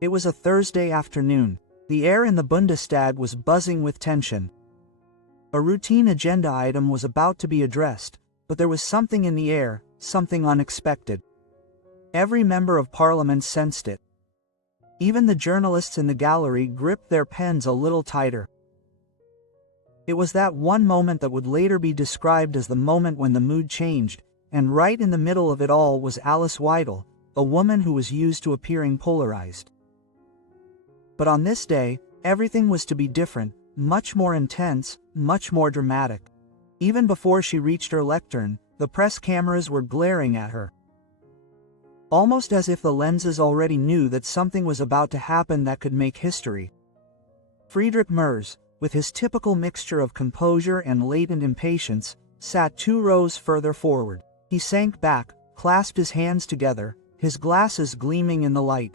It was a Thursday afternoon. The air in the Bundestag was buzzing with tension. A routine agenda item was about to be addressed, but there was something in the air, something unexpected. Every member of parliament sensed it. Even the journalists in the gallery gripped their pens a little tighter. It was that one moment that would later be described as the moment when the mood changed, and right in the middle of it all was Alice Weidel, a woman who was used to appearing polarized. But on this day, everything was to be different, much more intense, much more dramatic. Even before she reached her lectern, the press cameras were glaring at her. Almost as if the lenses already knew that something was about to happen that could make history. Friedrich Merz, with his typical mixture of composure and latent impatience, sat 2 rows further forward. He sank back, clasped his hands together, his glasses gleaming in the light.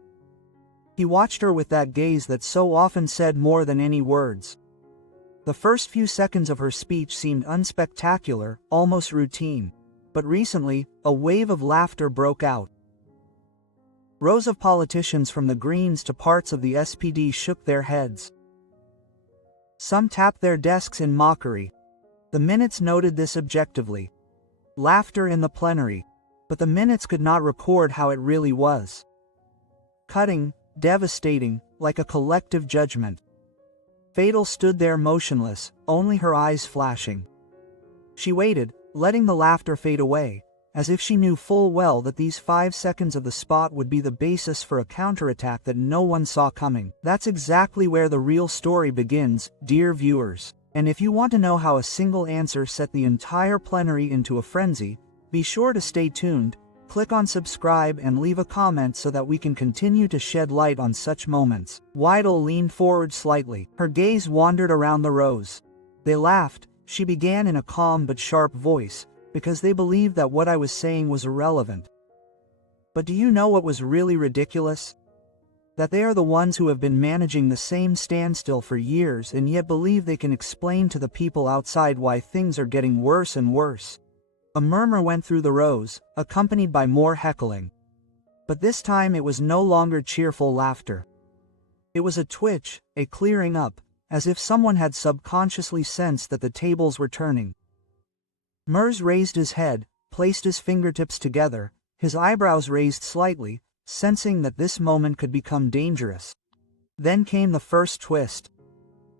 He watched her with that gaze that so often said more than any words. The first few seconds of her speech seemed unspectacular, almost routine. But recently, a wave of laughter broke out. Rows of politicians from the Greens to parts of the SPD shook their heads. Some tapped their desks in mockery. The minutes noted this objectively. Laughter in the plenary. But the minutes could not record how it really was. Cutting, devastating, like a collective judgment. Weidel stood there motionless, only her eyes flashing. She waited, letting the laughter fade away, as if she knew full well that these 5 seconds of the spot would be the basis for a counterattack that no one saw coming. That's exactly where the real story begins, dear viewers. And if you want to know how a single answer set the entire plenary into a frenzy, be sure to stay tuned, click on subscribe and leave a comment so that we can continue to shed light on such moments. Weidel leaned forward slightly. Her gaze wandered around the rows. They laughed, she began in a calm but sharp voice, because they believed that what I was saying was irrelevant. But do you know what was really ridiculous? That they are the ones who have been managing the same standstill for years and yet believe they can explain to the people outside why things are getting worse and worse. A murmur went through the rows, accompanied by more heckling. But this time it was no longer cheerful laughter. It was a twitch, a clearing up, as if someone had subconsciously sensed that the tables were turning. Merz raised his head, placed his fingertips together, his eyebrows raised slightly, sensing that this moment could become dangerous. Then came the first twist.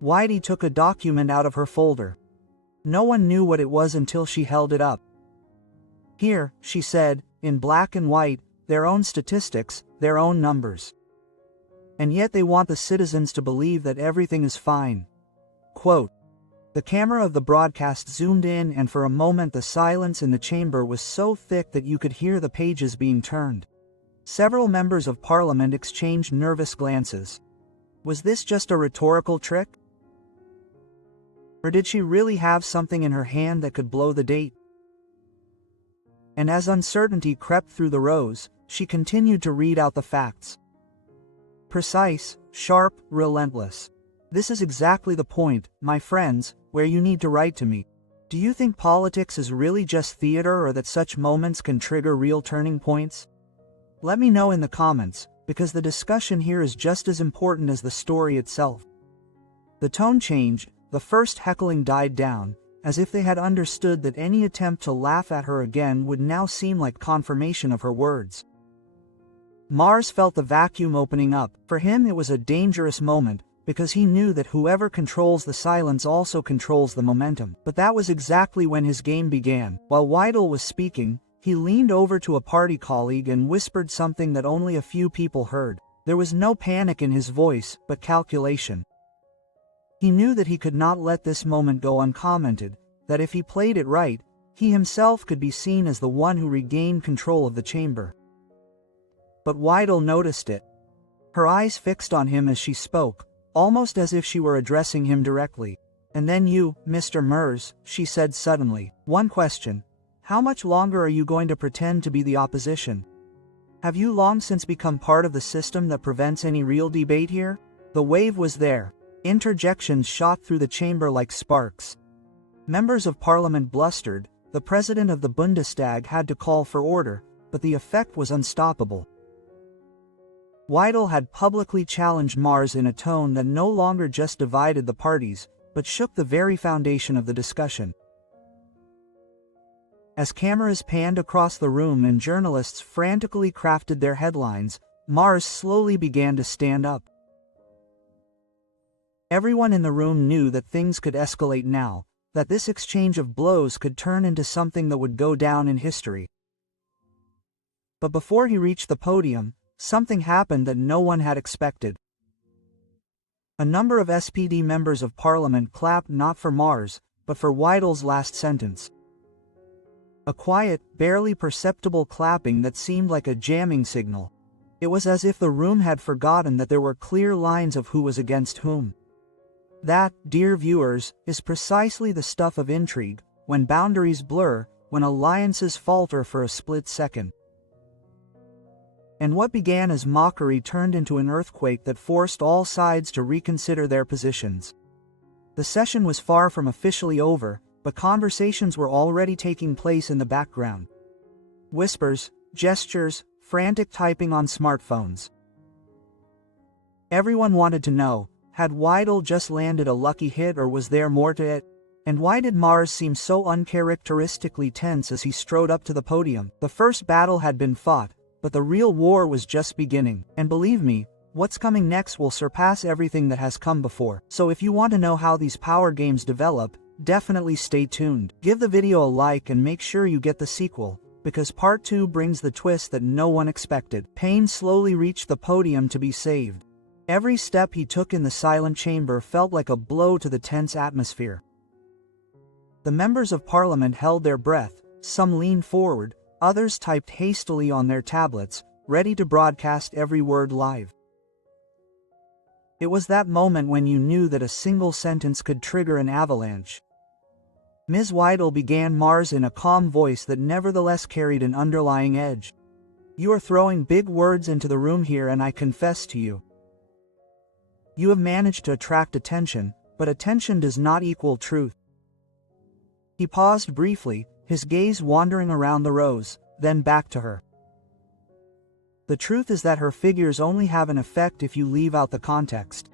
Weidel took a document out of her folder. No one knew what it was until she held it up. Here, she said, in black and white, their own statistics, their own numbers. And yet they want the citizens to believe that everything is fine. Quote, the camera of the broadcast zoomed in and for a moment the silence in the chamber was so thick that you could hear the pages being turned. Several members of parliament exchanged nervous glances. Was this just a rhetorical trick? Or did she really have something in her hand that could blow the date? And as uncertainty crept through the rows, she continued to read out the facts. Precise, sharp, relentless. This is exactly the point, my friends, where you need to write to me. Do you think politics is really just theater or that such moments can trigger real turning points? Let me know in the comments, because the discussion here is just as important as the story itself. The tone changed, the first heckling died down, as if they had understood that any attempt to laugh at her again would now seem like confirmation of her words. Mars felt the vacuum opening up. For him it was a dangerous moment, because he knew that whoever controls the silence also controls the momentum. But that was exactly when his game began. While Weidel was speaking, he leaned over to a party colleague and whispered something that only a few people heard. There was no panic in his voice, but calculation. He knew that he could not let this moment go uncommented, that if he played it right, he himself could be seen as the one who regained control of the chamber. But Weidel noticed it. Her eyes fixed on him as she spoke, almost as if she were addressing him directly. And then you, Mr. Merz, she said suddenly. One question. How much longer are you going to pretend to be the opposition? Have you long since become part of the system that prevents any real debate here? The wave was there. Interjections shot through the chamber like sparks. Members of parliament blustered, the president of the Bundestag had to call for order, but the effect was unstoppable. Weidel had publicly challenged Mars in a tone that no longer just divided the parties, but shook the very foundation of the discussion. As cameras panned across the room and journalists frantically crafted their headlines, Mars slowly began to stand up. Everyone in the room knew that things could escalate now, that this exchange of blows could turn into something that would go down in history. But before he reached the podium, something happened that no one had expected. A number of SPD members of parliament clapped not for Mars, but for Weidel's last sentence. A quiet, barely perceptible clapping that seemed like a jamming signal. It was as if the room had forgotten that there were clear lines of who was against whom. That, dear viewers, is precisely the stuff of intrigue, when boundaries blur, when alliances falter for a split second. And what began as mockery turned into an earthquake that forced all sides to reconsider their positions. The session was far from officially over, but conversations were already taking place in the background. Whispers, gestures, frantic typing on smartphones. Everyone wanted to know, had Weidel just landed a lucky hit or was there more to it? And why did Mars seem so uncharacteristically tense as he strode up to the podium? The first battle had been fought, but the real war was just beginning. And believe me, what's coming next will surpass everything that has come before. So if you want to know how these power games develop, definitely stay tuned. Give the video a like and make sure you get the sequel, because part 2 brings the twist that no one expected. Payne slowly reached the podium to be saved. Every step he took in the silent chamber felt like a blow to the tense atmosphere. The members of parliament held their breath, some leaned forward, others typed hastily on their tablets, ready to broadcast every word live. It was that moment when you knew that a single sentence could trigger an avalanche. Ms. Weidel began Mars in a calm voice that nevertheless carried an underlying edge. You are throwing big words into the room here, and I confess to you. You have managed to attract attention, but attention does not equal truth. He paused briefly, his gaze wandering around the rows, then back to her. The truth is that her figures only have an effect if you leave out the context.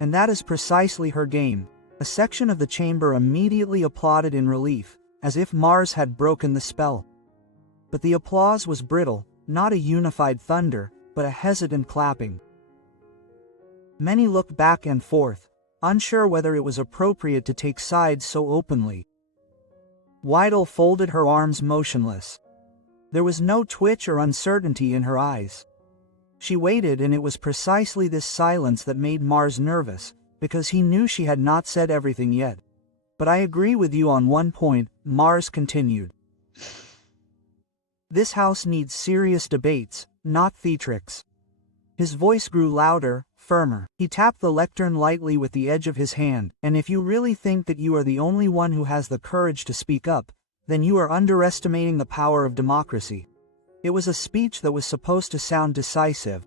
And that is precisely her game. A section of the chamber immediately applauded in relief, as if Mars had broken the spell. But the applause was brittle, not a unified thunder, but a hesitant clapping. Many looked back and forth, unsure whether it was appropriate to take sides so openly. Weidel folded her arms motionless. There was no twitch or uncertainty in her eyes. She waited, and it was precisely this silence that made Mars nervous, because he knew she had not said everything yet. But I agree with you on one point, Mars continued. This house needs serious debates, not theatrics. His voice grew louder, firmer. He tapped the lectern lightly with the edge of his hand, and if you really think that you are the only one who has the courage to speak up, then you are underestimating the power of democracy. It was a speech that was supposed to sound decisive.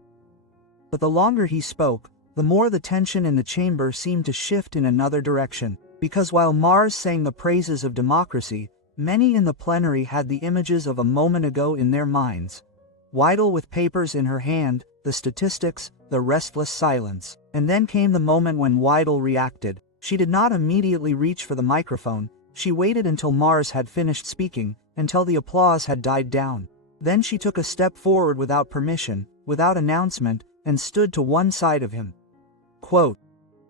But the longer he spoke, the more the tension in the chamber seemed to shift in another direction, because while Mars sang the praises of democracy, many in the plenary had the images of a moment ago in their minds. Weidel with papers in her hand, the statistics, the restless silence. And then came the moment when Weidel reacted. She did not immediately reach for the microphone. She waited until Mars had finished speaking, until the applause had died down. Then she took a step forward without permission, without announcement, and stood to one side of him. Quote,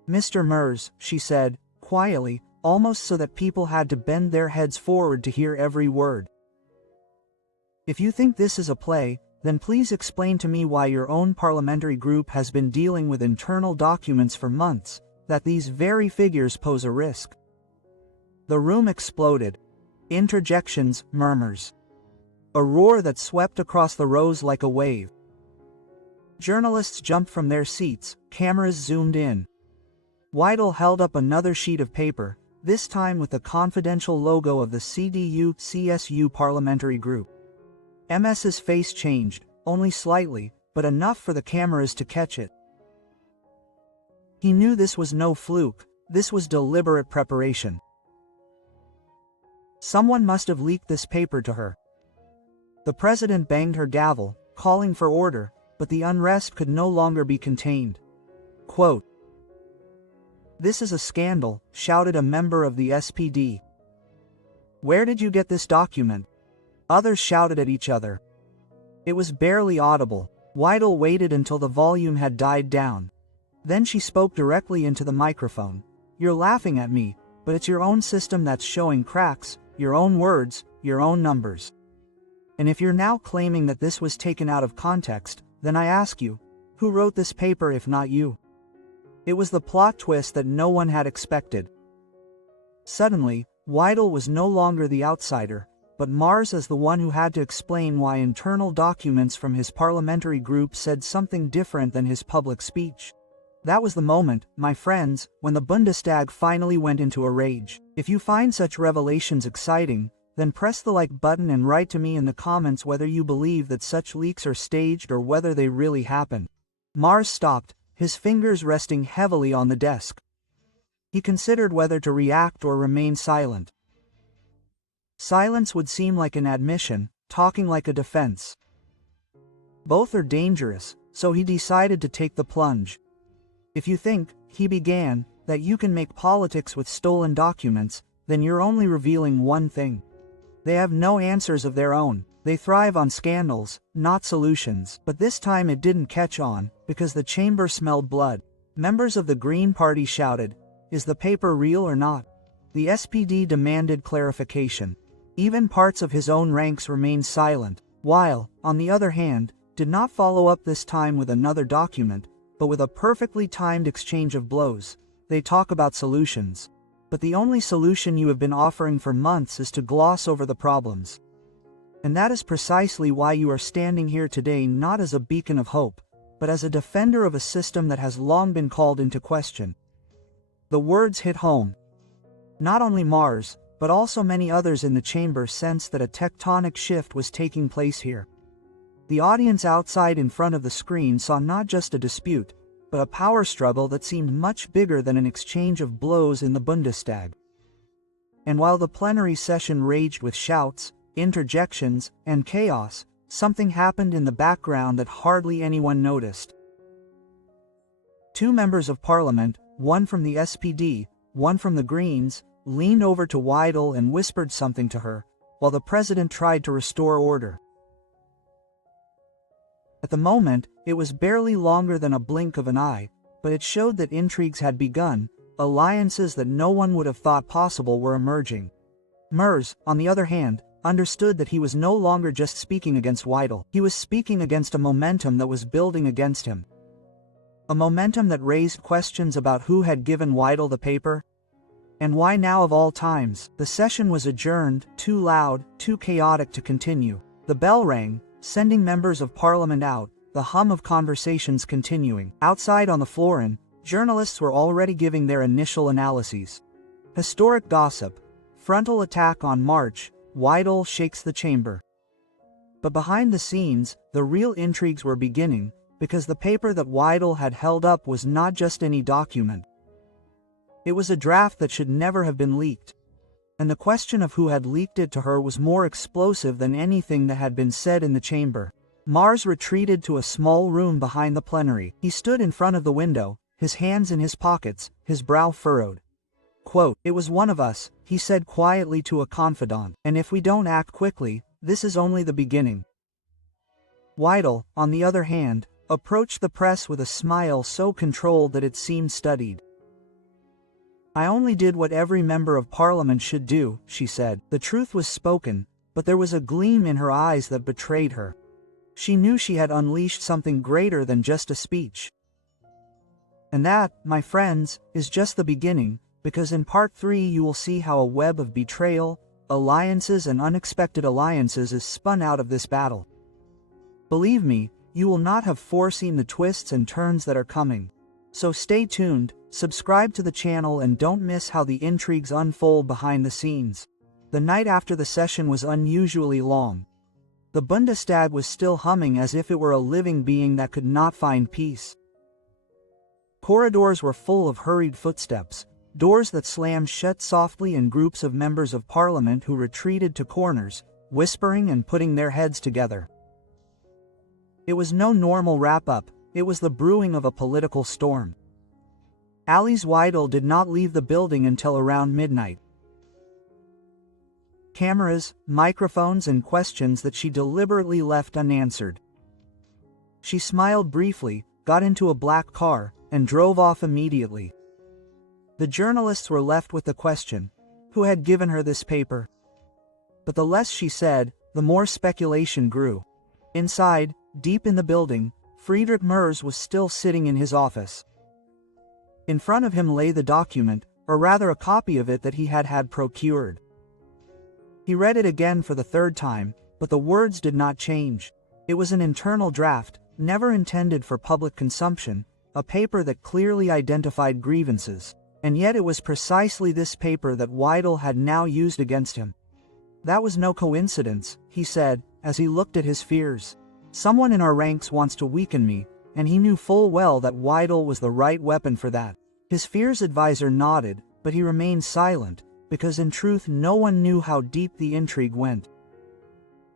Mr. Mers, she said, quietly, almost so that people had to bend their heads forward to hear every word. If you think this is a play, then please explain to me why your own parliamentary group has been dealing with internal documents for months, that these very figures pose a risk. The room exploded. Interjections, murmurs. A roar that swept across the rows like a wave. Journalists jumped from their seats, cameras zoomed in. Weidel held up another sheet of paper, this time with the confidential logo of the CDU-CSU parliamentary group. MS's face changed, only slightly, but enough for the cameras to catch it. He knew this was no fluke, this was deliberate preparation. Someone must have leaked this paper to her. The president banged her gavel, calling for order, but the unrest could no longer be contained. Quote, "This is a scandal," shouted a member of the SPD. "Where did you get this document?" Others shouted at each other. It was barely audible. Weidel waited until the volume had died down. Then she spoke directly into the microphone. "You're laughing at me, but it's your own system that's showing cracks, your own words, your own numbers. And if you're now claiming that this was taken out of context, then I ask you, who wrote this paper if not you?" It was the plot twist that no one had expected. Suddenly, Weidel was no longer the outsider, but Mars as the one who had to explain why internal documents from his parliamentary group said something different than his public speech. That was the moment, my friends, when the Bundestag finally went into a rage. If you find such revelations exciting, then press the like button and write to me in the comments whether you believe that such leaks are staged or whether they really happen. Mars stopped, his fingers resting heavily on the desk. He considered whether to react or remain silent. Silence would seem like an admission, talking like a defense. Both are dangerous, so he decided to take the plunge. "If you think," he began, "that you can make politics with stolen documents, then you're only revealing one thing. They have no answers of their own. They thrive on scandals, not solutions." But this time it didn't catch on, because the chamber smelled blood. Members of the Green Party shouted, "Is the paper real or not?" The SPD demanded clarification. Even parts of his own ranks remained silent, while, on the other hand, did not follow up this time with another document, but with a perfectly timed exchange of blows. They talk about solutions. But the only solution you have been offering for months is to gloss over the problems. And that is precisely why you are standing here today, not as a beacon of hope, but as a defender of a system that has long been called into question. The words hit home. Not only Mars, but also many others in the chamber sensed that a tectonic shift was taking place here. The audience outside in front of the screen saw not just a dispute, but a power struggle that seemed much bigger than an exchange of blows in the Bundestag. And while the plenary session raged with shouts, interjections, and chaos, something happened in the background that hardly anyone noticed. Two members of parliament, one from the SPD, one from the Greens, leaned over to Weidel and whispered something to her, while the president tried to restore order. At the moment, it was barely longer than a blink of an eye, but it showed that intrigues had begun, alliances that no one would have thought possible were emerging. Mers, on the other hand, understood that he was no longer just speaking against Weidel. He was speaking against a momentum that was building against him. A momentum that raised questions about who had given Weidel the paper, and why now of all times. The session was adjourned, too loud, too chaotic to continue. The bell rang, sending members of parliament out, the hum of conversations continuing. Outside on the floor, journalists were already giving their initial analyses. Historic gossip, frontal attack on March, Weidel shakes the chamber. But behind the scenes, the real intrigues were beginning, because the paper that Weidel had held up was not just any document. It was a draft that should never have been leaked. And the question of who had leaked it to her was more explosive than anything that had been said in the chamber. Mars retreated to a small room behind the plenary. He stood in front of the window, his hands in his pockets, his brow furrowed. Quote, "It was one of us," he said quietly to a confidant, "and if we don't act quickly, this is only the beginning." Weidel, on the other hand, approached the press with a smile so controlled that it seemed studied. "I only did what every member of parliament should do," she said. The truth was spoken, but there was a gleam in her eyes that betrayed her. She knew she had unleashed something greater than just a speech. And that, my friends, is just the beginning, because in part 3 you will see how a web of betrayal, alliances and unexpected alliances is spun out of this battle. Believe me, you will not have foreseen the twists and turns that are coming. So stay tuned, subscribe to the channel and don't miss how the intrigues unfold behind the scenes. The night after the session was unusually long. The Bundestag was still humming as if it were a living being that could not find peace. Corridors were full of hurried footsteps, doors that slammed shut softly and groups of members of parliament who retreated to corners, whispering and putting their heads together. It was no normal wrap-up, it was the brewing of a political storm. Alice Weidel did not leave the building until around midnight. Cameras, microphones and questions that she deliberately left unanswered. She smiled briefly, got into a black car, and drove off immediately. The journalists were left with the question, who had given her this paper? But the less she said, the more speculation grew. Inside, deep in the building, Friedrich Merz was still sitting in his office. In front of him lay the document, or rather a copy of it that he had procured. He read it again for the third time, but the words did not change. It was an internal draft, never intended for public consumption, a paper that clearly identified grievances. And yet it was precisely this paper that Weidel had now used against him. That was no coincidence, he said, as he looked at his fears. Someone in our ranks wants to weaken me, and he knew full well that Weidel was the right weapon for that. His fears advisor nodded, but he remained silent, because in truth no one knew how deep the intrigue went.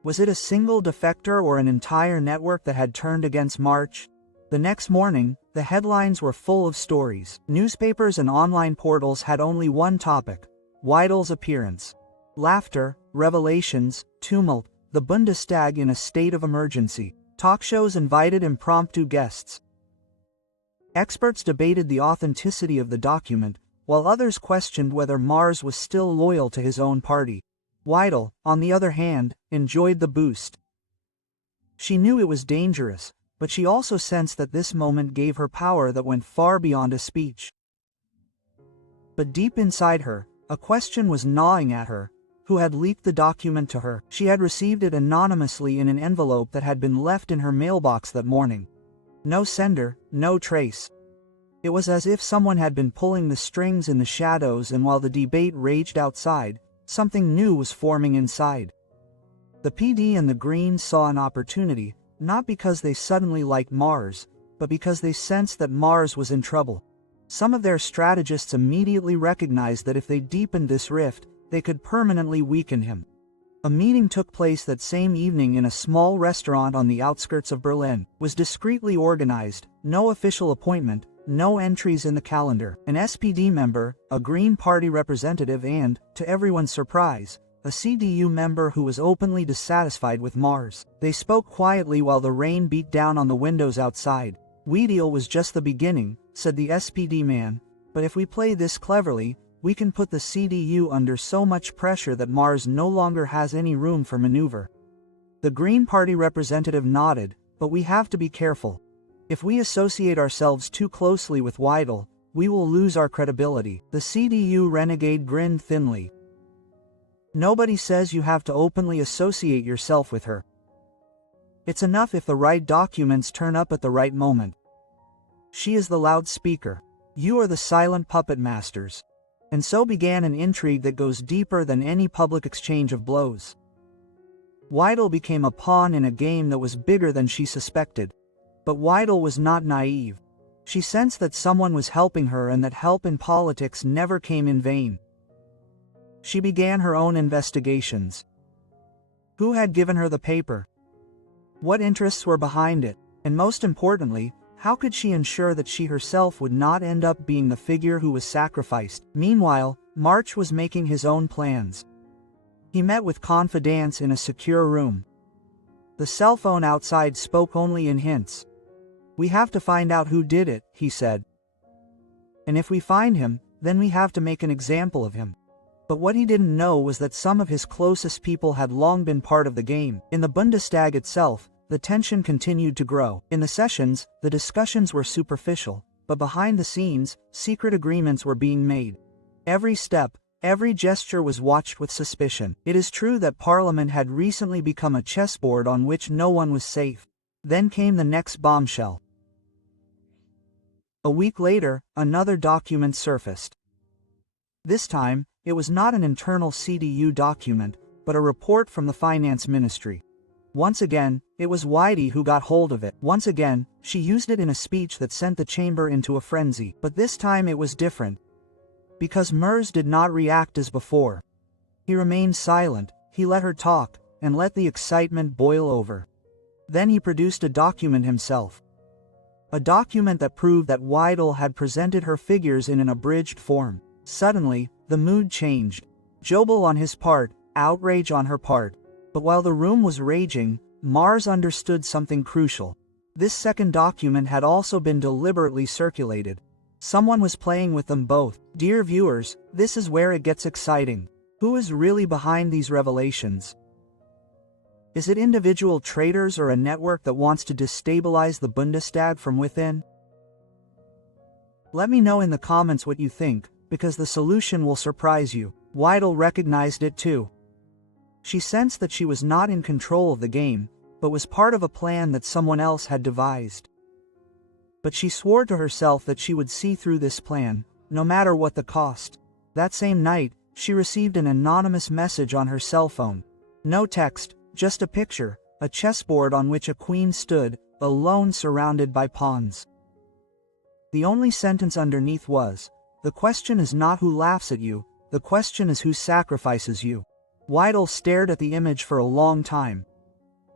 Was it a single defector or an entire network that had turned against March? The next morning, the headlines were full of stories. Newspapers and online portals had only one topic: Weidel's appearance. Laughter, revelations, tumult, the Bundestag in a state of emergency. Talk shows invited impromptu guests. Experts debated the authenticity of the document, while others questioned whether Marz was still loyal to his own party. Weidel, on the other hand, enjoyed the boost. She knew it was dangerous, but she also sensed that this moment gave her power that went far beyond a speech. But deep inside her, a question was gnawing at her: who had leaked the document to her? She had received it anonymously in an envelope that had been left in her mailbox that morning. No sender, no trace. It was as if someone had been pulling the strings in the shadows, and while the debate raged outside, something new was forming inside. The PD and the Greens saw an opportunity, not because they suddenly liked Marz, but because they sensed that Marz was in trouble. Some of their strategists immediately recognized that if they deepened this rift, they could permanently weaken him. A meeting took place that same evening in a small restaurant on the outskirts of Berlin. Was discreetly organized, no official appointment, no entries in the calendar. An SPD member, a Green Party representative and, to everyone's surprise, a CDU member who was openly dissatisfied with Marz. They spoke quietly while the rain beat down on the windows outside. Weidel was just the beginning, said the SPD man, but if we play this cleverly, we can put the CDU under so much pressure that Marz no longer has any room for maneuver. The Green Party representative nodded, but we have to be careful. If we associate ourselves too closely with Weidel, we will lose our credibility. The CDU renegade grinned thinly. Nobody says you have to openly associate yourself with her. It's enough if the right documents turn up at the right moment. She is the loudspeaker. You are the silent puppet masters. And so began an intrigue that goes deeper than any public exchange of blows. Weidel became a pawn in a game that was bigger than she suspected. But Weidel was not naive. She sensed that someone was helping her and that help in politics never came in vain. She began her own investigations. Who had given her the paper? What interests were behind it? And most importantly, how could she ensure that she herself would not end up being the figure who was sacrificed? Meanwhile, March was making his own plans. He met with confidants in a secure room. The cell phone outside spoke only in hints. We have to find out who did it, he said. And if we find him, then we have to make an example of him. But what he didn't know was that some of his closest people had long been part of the game. In the Bundestag itself, the tension continued to grow. In the sessions, the discussions were superficial, but behind the scenes, secret agreements were being made. Every step, every gesture was watched with suspicion. It is true that Parliament had recently become a chessboard on which no one was safe. Then came the next bombshell. A week later, another document surfaced. This time, it was not an internal CDU document, but a report from the Finance Ministry. Once again, it was Weidel who got hold of it. Once again, she used it in a speech that sent the chamber into a frenzy. But this time it was different. Because Merz did not react as before. He remained silent, he let her talk, and let the excitement boil over. Then he produced a document himself. A document that proved that Weidel had presented her figures in an abridged form. Suddenly, the mood changed. Jubile on his part, outrage on her part. But while the room was raging, Mars understood something crucial. This second document had also been deliberately circulated. Someone was playing with them both. Dear viewers, this is where it gets exciting. Who is really behind these revelations? Is it individual traitors or a network that wants to destabilize the Bundestag from within? Let me know in the comments what you think, because the solution will surprise you. Weidel recognized it too. She sensed that she was not in control of the game, but was part of a plan that someone else had devised. But she swore to herself that she would see through this plan, no matter what the cost. That same night, she received an anonymous message on her cell phone. No text, just a picture, a chessboard on which a queen stood, alone surrounded by pawns. The only sentence underneath was, "The question is not who laughs at you, the question is who sacrifices you." Weidel stared at the image for a long time.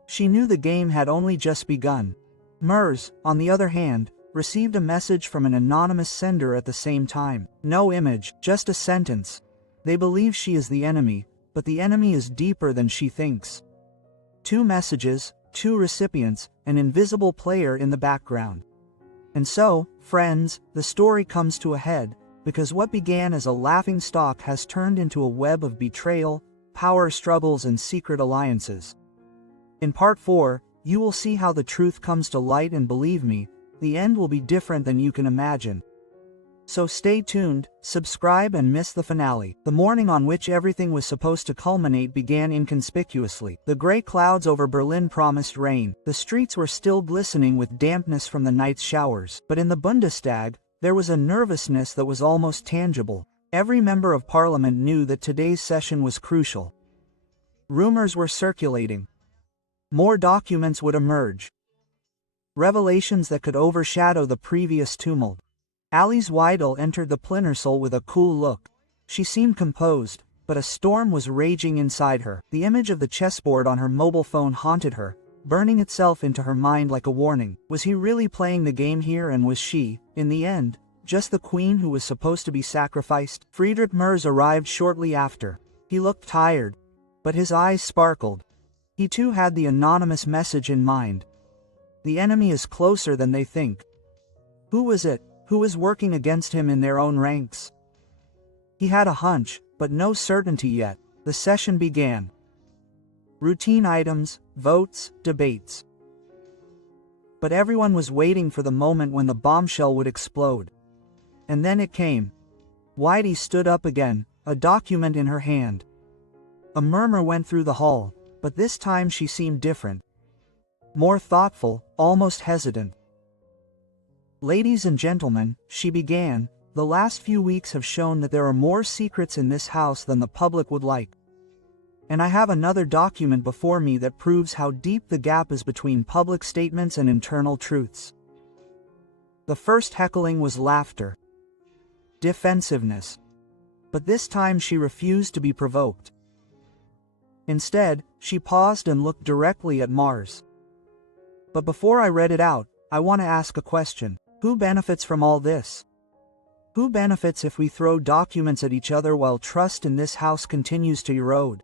She knew the game had only just begun. Mers, on the other hand, received a message from an anonymous sender at the same time. No image, just a sentence. They believe she is the enemy, but the enemy is deeper than she thinks. 2 messages, 2 recipients, an invisible player in the background. And so, friends, the story comes to a head, because what began as a laughingstock has turned into a web of betrayal, power struggles and secret alliances. In part 4, you will see how the truth comes to light, and believe me, the end will be different than you can imagine. So stay tuned, subscribe and miss the finale. The morning on which everything was supposed to culminate began inconspicuously. The gray clouds over Berlin promised rain. The streets were still glistening with dampness from the night's showers. But in the Bundestag, there was a nervousness that was almost tangible. Every member of parliament knew that today's session was crucial. Rumors were circulating. More documents would emerge. Revelations that could overshadow the previous tumult. Alice Weidel entered the plenarsaal with a cool look. She seemed composed, but a storm was raging inside her. The image of the chessboard on her mobile phone haunted her, burning itself into her mind like a warning. Was he really playing the game here, and was she, in the end, just the queen who was supposed to be sacrificed? Friedrich Merz arrived shortly after. He looked tired, but his eyes sparkled. He too had the anonymous message in mind. The enemy is closer than they think. Who was it? Who was working against him in their own ranks? He had a hunch, but no certainty yet. The session began. Routine items, votes, debates. But everyone was waiting for the moment when the bombshell would explode. And then it came. Weidel stood up again, a document in her hand. A murmur went through the hall, but this time she seemed different. More thoughtful, almost hesitant. Ladies and gentlemen, she began, the last few weeks have shown that there are more secrets in this house than the public would like. And I have another document before me that proves how deep the gap is between public statements and internal truths. The first heckling was laughter. Defensiveness. But this time she refused to be provoked. Instead, she paused and looked directly at Mars. But before I read it out, I want to ask a question. Who benefits from all this? Who benefits if we throw documents at each other while trust in this house continues to erode?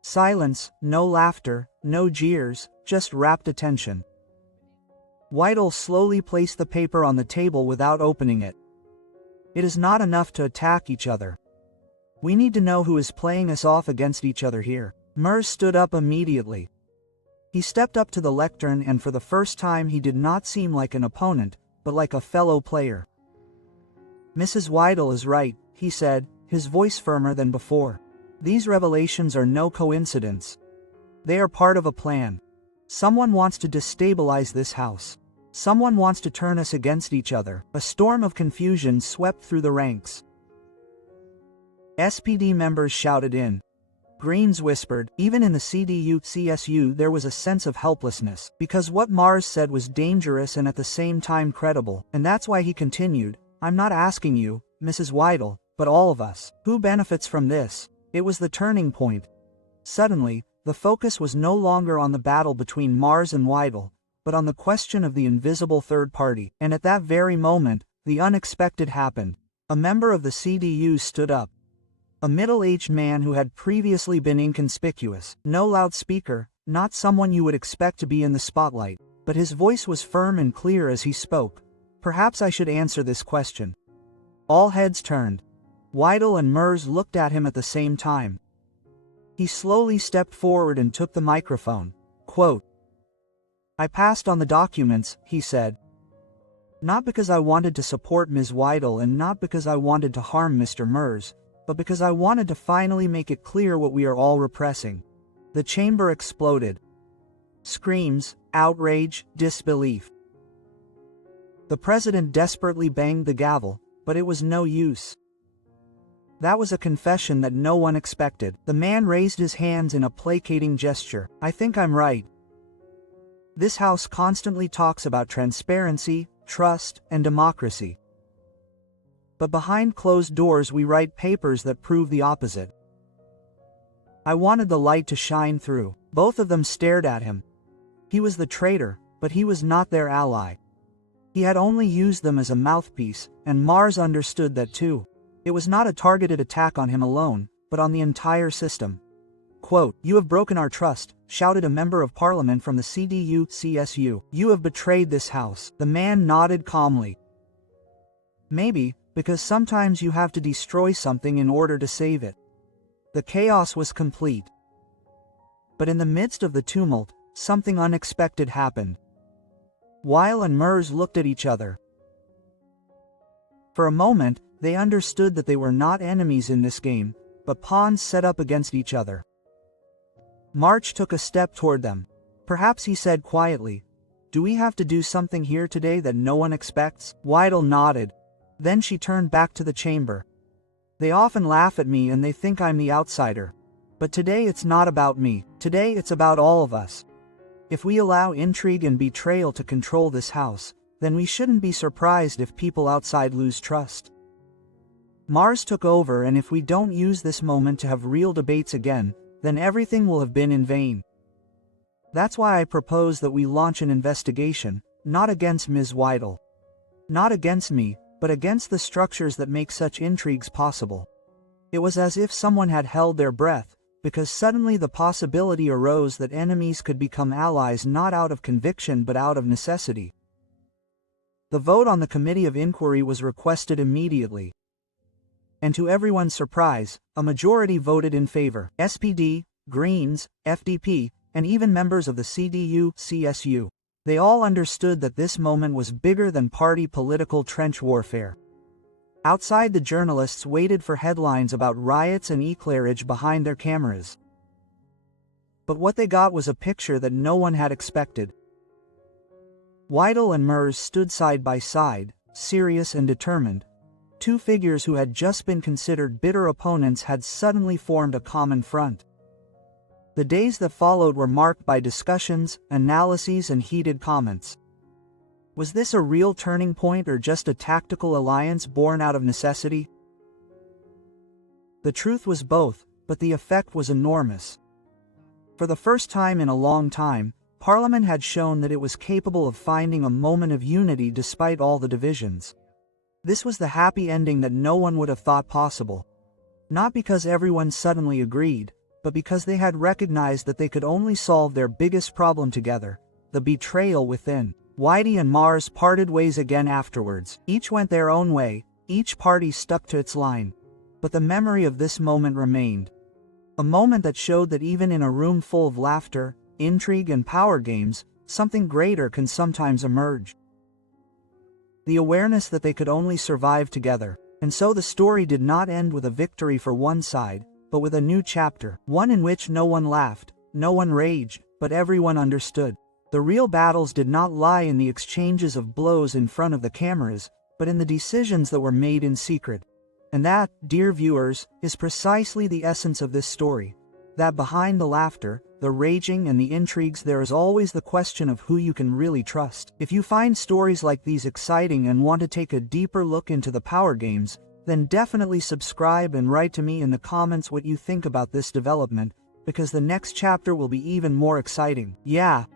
Silence, no laughter, no jeers, just rapt attention. Weidel slowly placed the paper on the table without opening it. It is not enough to attack each other. We need to know who is playing us off against each other here. Merz stood up immediately. He stepped up to the lectern, and for the first time he did not seem like an opponent, but like a fellow player. Mrs. Weidel is right, he said, his voice firmer than before. These revelations are no coincidence. They are part of a plan. Someone wants to destabilize this house. Someone wants to turn us against each other. A storm of confusion swept through the ranks. SPD members shouted in. Greens whispered. Even in the CDU-CSU there was a sense of helplessness, because what Mars said was dangerous and at the same time credible. And that's why he continued, I'm not asking you, Mrs. Weidel, but all of us. Who benefits from this? It was the turning point. Suddenly, The focus was no longer on the battle between Mars and Weidel, but on the question of the invisible third party. And at that very moment, the unexpected happened. A member of the CDU stood up. A middle-aged man who had previously been inconspicuous. No loudspeaker, not someone you would expect to be in the spotlight, but his voice was firm and clear as he spoke. Perhaps I should answer this question. All heads turned. Weidel and Mers looked at him at the same time. He slowly stepped forward and took the microphone. Quote, I passed on the documents, he said. Not because I wanted to support Ms. Weidel and not because I wanted to harm Mr. Mers, but because I wanted to finally make it clear what we are all repressing. The chamber exploded. Screams, outrage, disbelief. The president desperately banged the gavel, but it was no use. That was a confession that no one expected. The man raised his hands in a placating gesture. I think I'm right. This house constantly talks about transparency, trust, and democracy. But behind closed doors we write papers that prove the opposite. I wanted the light to shine through. Both of them stared at him. He was the traitor, but he was not their ally. He had only used them as a mouthpiece, and Mars understood that too. It was not a targeted attack on him alone, but on the entire system. Quote, you have broken our trust, shouted a member of parliament from the CDU-CSU. You have betrayed this house. The man nodded calmly. Maybe, because sometimes you have to destroy something in order to save it. The chaos was complete. But in the midst of the tumult, something unexpected happened. Weil and Mers looked at each other. For a moment, they understood that they were not enemies in this game, but pawns set up against each other. March took a step toward them. Perhaps he said quietly, do we have to do something here today that no one expects? Weidel nodded. Then she turned back to the chamber. They often laugh at me and they think I'm the outsider. But today it's not about me. Today it's about all of us. If we allow intrigue and betrayal to control this house, then we shouldn't be surprised if people outside lose trust. Mars took over, and if we don't use this moment to have real debates again, then everything will have been in vain. That's why I propose that we launch an investigation, not against Ms. Weidel. Not against me, but against the structures that make such intrigues possible. It was as if someone had held their breath, because suddenly the possibility arose that enemies could become allies not out of conviction but out of necessity. The vote on the committee of inquiry was requested immediately. And to everyone's surprise, a majority voted in favor. SPD, Greens, FDP, and even members of the CDU-CSU. They all understood that this moment was bigger than party political trench warfare. Outside, the journalists waited for headlines about riots and eclairage behind their cameras. But what they got was a picture that no one had expected. Weidel and Mers stood side by side, serious and determined. Two figures who had just been considered bitter opponents had suddenly formed a common front. The days that followed were marked by discussions, analyses, and heated comments. Was this a real turning point or just a tactical alliance born out of necessity? The truth was both, but the effect was enormous. For the first time in a long time, Parliament had shown that it was capable of finding a moment of unity despite all the divisions. This was the happy ending that no one would have thought possible. Not because everyone suddenly agreed, but because they had recognized that they could only solve their biggest problem together, the betrayal within. Weidel and Mars parted ways again afterwards. Each went their own way, each party stuck to its line. But the memory of this moment remained. A moment that showed that even in a room full of laughter, intrigue, and power games, something greater can sometimes emerge. The awareness that they could only survive together. And so the story did not end with a victory for one side, but with a new chapter, one in which no one laughed, no one raged, but everyone understood. The real battles did not lie in the exchanges of blows in front of the cameras, but in the decisions that were made in secret. And that, dear viewers, is precisely the essence of this story. That behind the laughter, the raging, and the intrigues there is always the question of who you can really trust. If you find stories like these exciting and want to take a deeper look into the power games, then definitely subscribe and write to me in the comments what you think about this development, because the next chapter will be even more exciting. Yeah,